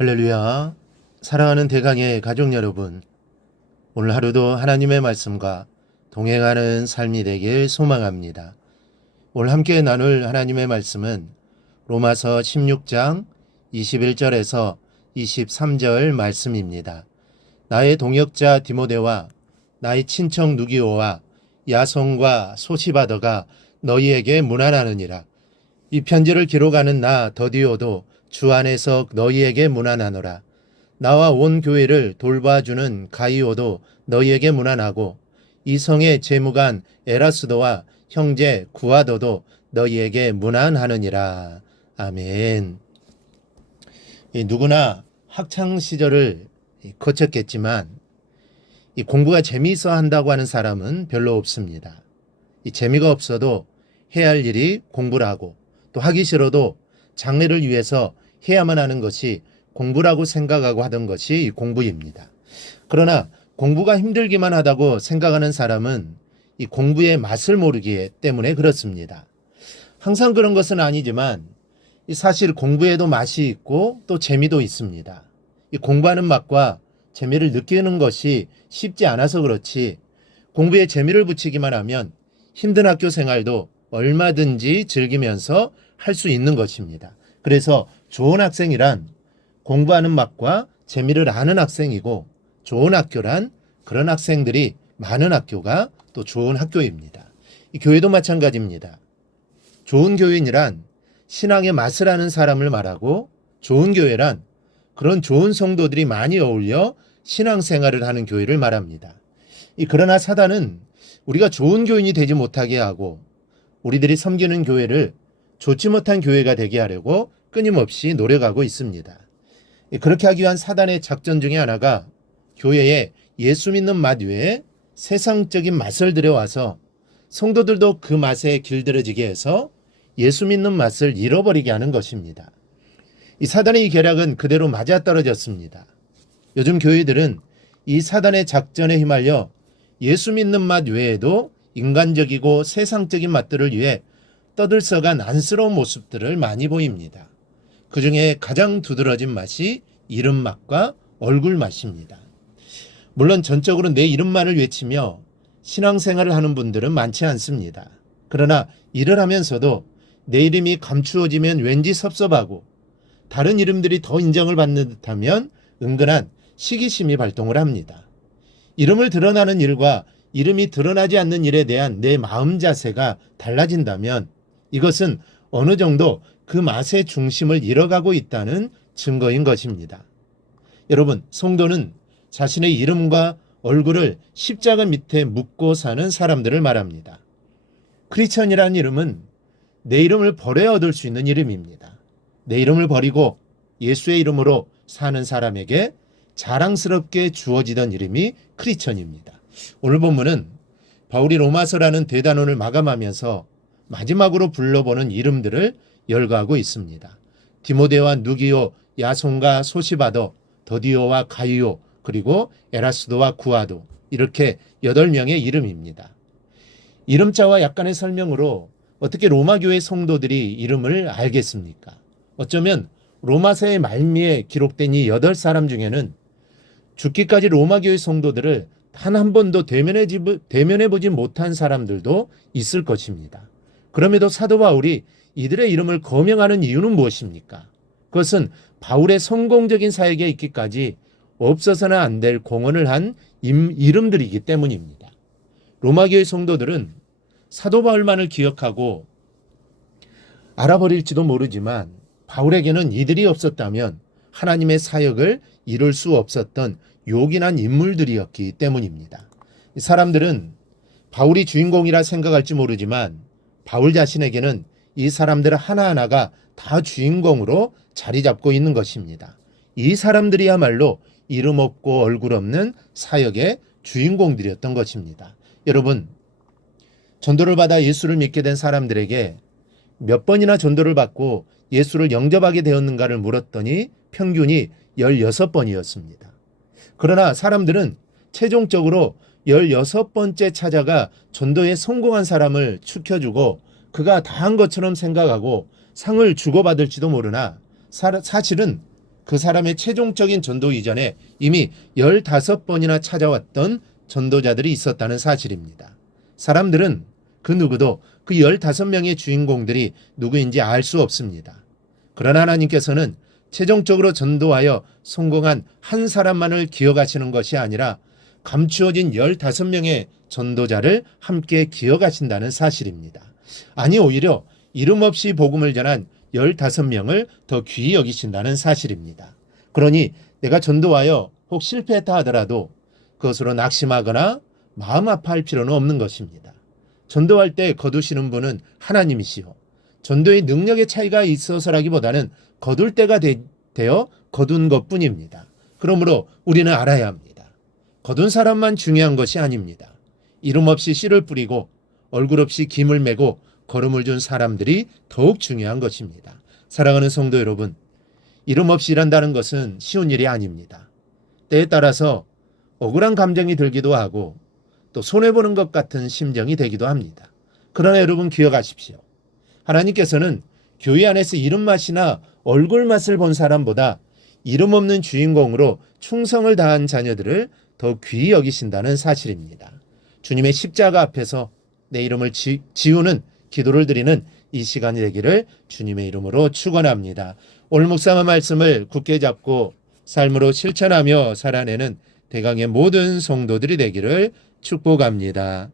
할렐루야. 사랑하는 대강의 가족 여러분, 오늘 하루도 하나님의 말씀과 동행하는 삶이 되길 소망합니다. 오늘 함께 나눌 하나님의 말씀은 로마서 16장 21절에서 23절 말씀입니다. 나의 동역자 디모데와 나의 친척 누기오와 야손과 소시바더가 너희에게 문안하느니라. 이 편지를 기록하는 나 더디오도 주 안에서 너희에게 문안하노라. 나와 온 교회를 돌봐주는 가이오도 너희에게 문안하고 이 성의 재무관 에라스도와 형제 구아도도 너희에게 문안하느니라. 아멘. 누구나 학창 시절을 거쳤겠지만 이 공부가 재미있어 한다고 하는 사람은 별로 없습니다. 이 재미가 없어도 해야 할 일이 공부라고, 또 하기 싫어도 장래를 위해서 해야만 하는 것이 공부라고 생각하고 하던 것이 공부입니다. 그러나 공부가 힘들기만 하다고 생각하는 사람은 이 공부의 맛을 모르기 때문에 그렇습니다. 항상 그런 것은 아니지만 사실 공부에도 맛이 있고 또 재미도 있습니다. 이 공부하는 맛과 재미를 느끼는 것이 쉽지 않아서 그렇지, 공부에 재미를 붙이기만 하면 힘든 학교 생활도 얼마든지 즐기면서 할 수 있는 것입니다. 그래서 좋은 학생이란 공부하는 맛과 재미를 아는 학생이고, 좋은 학교란 그런 학생들이 많은 학교가 또 좋은 학교입니다. 이 교회도 마찬가지입니다. 좋은 교인이란 신앙의 맛을 아는 사람을 말하고, 좋은 교회란 그런 좋은 성도들이 많이 어울려 신앙생활을 하는 교회를 말합니다. 그러나 사단은 우리가 좋은 교인이 되지 못하게 하고 우리들이 섬기는 교회를 좋지 못한 교회가 되게 하려고 끊임없이 노력하고 있습니다. 그렇게 하기 위한 사단의 작전 중에 하나가 교회에 예수 믿는 맛 외에 세상적인 맛을 들여와서 성도들도 그 맛에 길들여지게 해서 예수 믿는 맛을 잃어버리게 하는 것입니다. 이 사단의 이 계략은 그대로 맞아떨어졌습니다. 요즘 교회들은 이 사단의 작전에 휘말려 예수 믿는 맛 외에도 인간적이고 세상적인 맛들을 위해 떠들썩한 안쓰러운 모습들을 많이 보입니다. 그 중에 가장 두드러진 맛이 이름 맛과 얼굴 맛입니다. 물론 전적으로 내 이름만을 외치며 신앙생활을 하는 분들은 많지 않습니다. 그러나 일을 하면서도 내 이름이 감추어지면 왠지 섭섭하고, 다른 이름들이 더 인정을 받는 듯하면 은근한 시기심이 발동을 합니다. 이름을 드러나는 일과 이름이 드러나지 않는 일에 대한 내 마음 자세가 달라진다면 이것은 어느 정도 그 맛의 중심을 잃어가고 있다는 증거인 것입니다. 여러분, 성도는 자신의 이름과 얼굴을 십자가 밑에 묻고 사는 사람들을 말합니다. 크리스천이라는 이름은 내 이름을 버려야 얻을 수 있는 이름입니다. 내 이름을 버리고 예수의 이름으로 사는 사람에게 자랑스럽게 주어지던 이름이 크리스천입니다. 오늘 본문은 바울이 로마서라는 대단원을 마감하면서 마지막으로 불러보는 이름들을 열거하고 있습니다. 디모데와 누기오, 야손과 소시바더, 더디오와 가이오, 그리고 에라스도와 구아도, 이렇게 8명의 이름입니다. 이름자와 약간의 설명으로 어떻게 로마 교회 성도들이 이름을 알겠습니까? 어쩌면 로마서의 말미에 기록된 이 8사람 중에는 죽기까지 로마 교회 성도들을 단 한 번도 대면해보지 못한 사람들도 있을 것입니다. 그럼에도 사도 바울이 이들의 이름을 거명하는 이유는 무엇입니까? 그것은 바울의 성공적인 사역에 있기까지 없어서는 안 될 공헌을 한 이름들이기 때문입니다. 로마 교회 성도들은 사도 바울만을 기억하고 알아버릴지도 모르지만 바울에게는 이들이 없었다면 하나님의 사역을 이룰 수 없었던 요긴한 인물들이었기 때문입니다. 사람들은 바울이 주인공이라 생각할지 모르지만 바울 자신에게는 이 사람들 하나하나가 다 주인공으로 자리 잡고 있는 것입니다. 이 사람들이야말로 이름 없고 얼굴 없는 사역의 주인공들이었던 것입니다. 여러분, 전도를 받아 예수를 믿게 된 사람들에게 몇 번이나 전도를 받고 예수를 영접하게 되었는가를 물었더니 평균이 16번이었습니다. 그러나 사람들은 최종적으로 16번째 찾아가 전도에 성공한 사람을 추켜주고 그가 다 한 것처럼 생각하고 상을 주고받을지도 모르나 사실은 그 사람의 최종적인 전도 이전에 이미 15번이나 찾아왔던 전도자들이 있었다는 사실입니다. 사람들은 그 누구도 그 15명의 주인공들이 누구인지 알 수 없습니다. 그러나 하나님께서는 최종적으로 전도하여 성공한 한 사람만을 기억하시는 것이 아니라 감추어진 15명의 전도자를 함께 기억하신다는 사실입니다. 아니, 오히려 이름 없이 복음을 전한 15명을 더 귀히 여기신다는 사실입니다. 그러니 내가 전도하여 혹 실패했다 하더라도 그것으로 낙심하거나 마음 아파할 필요는 없는 것입니다. 전도할 때 거두시는 분은 하나님이시요. 전도의 능력의 차이가 있어서라기보다는 거둘 때가 되어 거둔 것뿐입니다. 그러므로 우리는 알아야 합니다. 거둔 사람만 중요한 것이 아닙니다. 이름 없이 씨를 뿌리고 얼굴 없이 김을 메고 걸음을 준 사람들이 더욱 중요한 것입니다. 사랑하는 성도 여러분, 이름 없이 일한다는 것은 쉬운 일이 아닙니다. 때에 따라서 억울한 감정이 들기도 하고 또 손해보는 것 같은 심정이 되기도 합니다. 그러나 여러분 기억하십시오. 하나님께서는 교회 안에서 이름맛이나 얼굴맛을 본 사람보다 이름 없는 주인공으로 충성을 다한 자녀들을 더 귀히 여기신다는 사실입니다. 주님의 십자가 앞에서 내 이름을 지우는 기도를 드리는 이 시간이 되기를 주님의 이름으로 축원합니다. 오늘 묵상한 말씀을 굳게 잡고 삶으로 실천하며 살아내는 대강의 모든 성도들이 되기를 축복합니다.